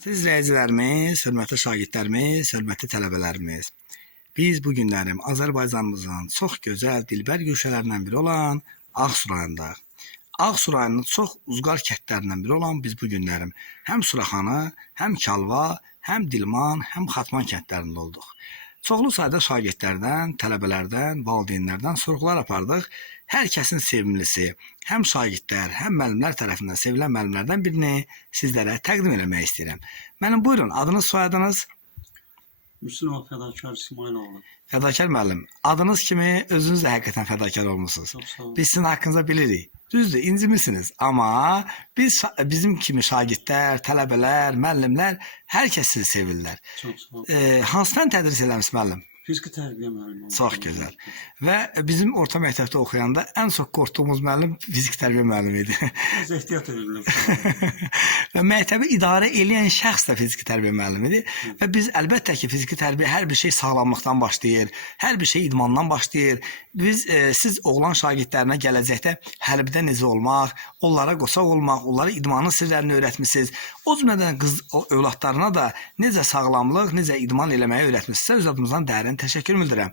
Siz izləyicilərimiz, hörmətli şagirdlərimiz, hörmətli tələbələrimiz, biz bu günlərim Azərbaycanımızın çox gözəl dilbər güşələrindən biri olan Ağsu rayonundayıq. Ağsu rayonunun çox uzqar kəndlərindən biri olan biz bu günlərim həm Suraxanı, həm Kalva, həm Dilman, həm Xatman kəndlərində olduq. Çoxlu sayda şagirdlərdən, tələbələrdən, valideynlərdən sorğular apardıq. Hər kəsin sevimlisi, həm şagirdlər, həm müəllimlər tərəfindən sevilən müəllimlərdən birini sizlərə təqdim eləmək istəyirəm. Mənim buyurun, adınız, soyadınız? Müslümov Fədakar İsmailoğlu. Fədakar müəllim, adınız kimi özünüz də həqiqətən fədakar olmusunuz. Çox sağ olun. Biz sizin haqqınızda bilirik. Düzdür, incimisiniz. Amma bizim kimi şagirdlər, tələbələr, müəllimlər hər kəs sizi sevirlər. Çox sağ olun. Hansıdan tədris eləmisiniz müəllim? Fiziki tərbiyə müəllimi. Çox gözəl. Və bizim orta məktəbdə oxuyanda ən çox qorxduğumuz müəllim fiziki tərbiyə müəllimi idi. Biz ehtiyat edirdik. Və məktəbi idarə edən şəxs də fiziki tərbiyə müəllimidir. Və biz əlbəttə ki, fiziki tərbiyə hər bir şey sağlamlıqdan başlayır, hər bir şey idmandan başlayır. Siz oğlan şagirdlərinə gələcəkdə hərbidə necə olmaq, onlara qosaq olmaq, onlara idmanın sirlərini öyrətmisiniz. O cümlədən qız övladlarına da necə sağlamlıq, necə idman eləməyi öyrətmisiniz. Sizə öz adımızdan dərin təşəkkür bildirirəm.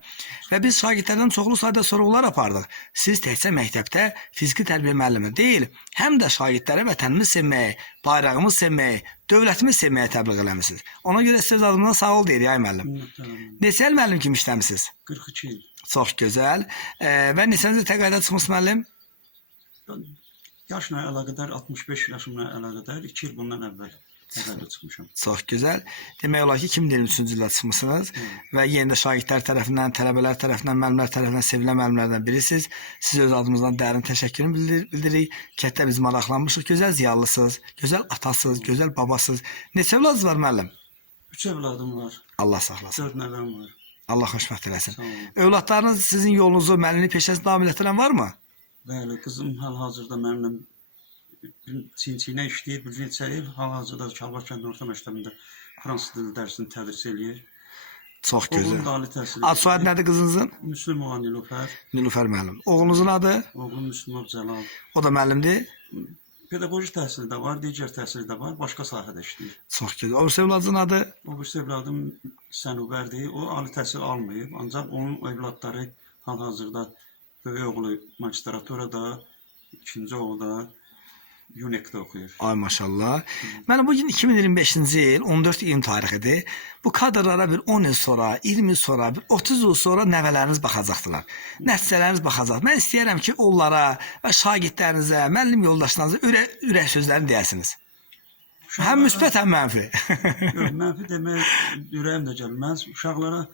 Və biz şagirdlərdən çoxlu sayda sorğular apardıq. Siz təkcə məktəbdə fiziki tərbiyə müəllimi deyil, həm də şagirdlərə vətənimizi sevməyi, bayrağımızı sevməyi, dövlətimizi sevməyi təbliğ eləmisiniz. Ona görə sizə öz adımdan sağ ol deyirik ay müəllim. Neçə il müəllim kimi işləmisiniz? 42 il. Çox gözəl. Və neçənci təqaüdə çıxmısınız müəllim? Yaşla əlaqədar 65 yaşımla əlaqədar 2 il bundan əvvəl təqaüdə çıxmışam. Çox gözəl. Demək olar ki, 2023-cü ildə çıxmısınız və yenə də şagirdlər tərəfindən, tələbələr tərəfindən, müəllimlər tərəfindən sevilən müəllimlərdən birisiniz. Sizə öz adımızdan dərin təşəkkürümü bildiririk. Kənddə biz maraqlanmışıq. Gözəl ziyallısınız, gözəl atasınız, gözəl babasınız. Neçə övladınız var müəllim? 3 övladım var. Allah saxlasın. 4 nəvəm var. Allah xoşbəxt eləsin. Sağ olun. Övladlarınız sizin yolunuzu, müəllimlik peşəsini davam etdirən varmı? Bəli, qızım hal-hazırda mənimlə çiyin-çiyinə işləyir. Bir neçə il hal-hazırda Kalvar kəndi orta məktəbində fransız dili dərsini tədris eləyir. Çox Oğlum gözəl. da ali təhsil Ad soyad nədir qızınızın? Müslümov Nilufər. Nilufər müəllim. Oğlunuzun adı? Oğlum Müslümov Cəlal. O da müəllimdir. Pedaqoji təhsili də var, digər təhsili də var, başqa sahədə işləyir. Çox gözəl. O övladınızın adı? O birisi evladım Sənubərdir. O ali təhsil almayıb, ancaq onun evladları hal-hazırda böyük oğlu magistraturada, ikinci oğlu da UNEC-də oxuyur. Ay maşallah. Mən bugün 2025-ci il 14 iyun tarixidir. Bu kadrlara bir 10 il sonra, 20 il sonra, bir 30 il sonra nəvələriniz baxacaqdılar. Nəticələriniz baxacaq. Mən istəyirəm ki, onlara və şagirdlərinizə, müəllim yoldaşlarınıza ürək sözlərini deyəsiniz. Həm müsbət, həm mənfi. Yox, mənfi demək ürəyim də gəlməz. Uşaqlara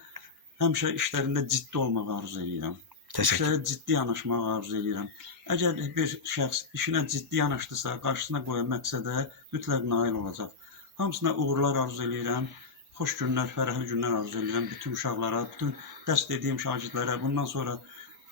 həmişə işlərində ciddi olmağı arzu edirəm. Təşəkkür. İşlərə ciddi yanaşmağı arzu edirəm. Əgər bir şəxs işinə ciddi yanaşdısa, qarşısına qoyan məqsədə mütləq nail olacaq. Hamısına uğurlar arzu edirəm. Xoş günlər, fərəhli günlər arzu edirəm bütün uşaqlara, bütün dərs dediyim şagirdlərə, bundan sonra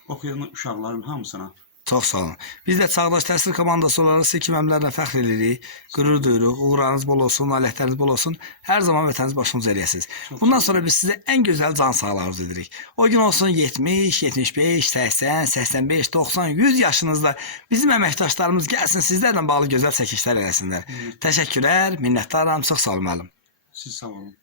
oxuyan uşaqların hamısına. Çox sağ olun. Biz də Çağdaş Təhsil komandası olaraq sizi kimi əmlərlə fəxr edirik. Qürur duyuruq. Uğurlarınız bol olsun, nailiyyətləriniz bol olsun. Hər zaman vətəniniz başınıza eləyəsiniz. Bundan sonra biz sizə ən gözəl can sağlığı arzu edirik. O gün olsun 70, 75, 80, 85, 90, 100 yaşınızda bizim əməkdaşlarımız gəlsin, sizlərlə bağlı gözəl çəkişlər eləsinlər. Təşəkkürlər, minnətdaram. Çox sağ olun müəllim. Siz sağ olun.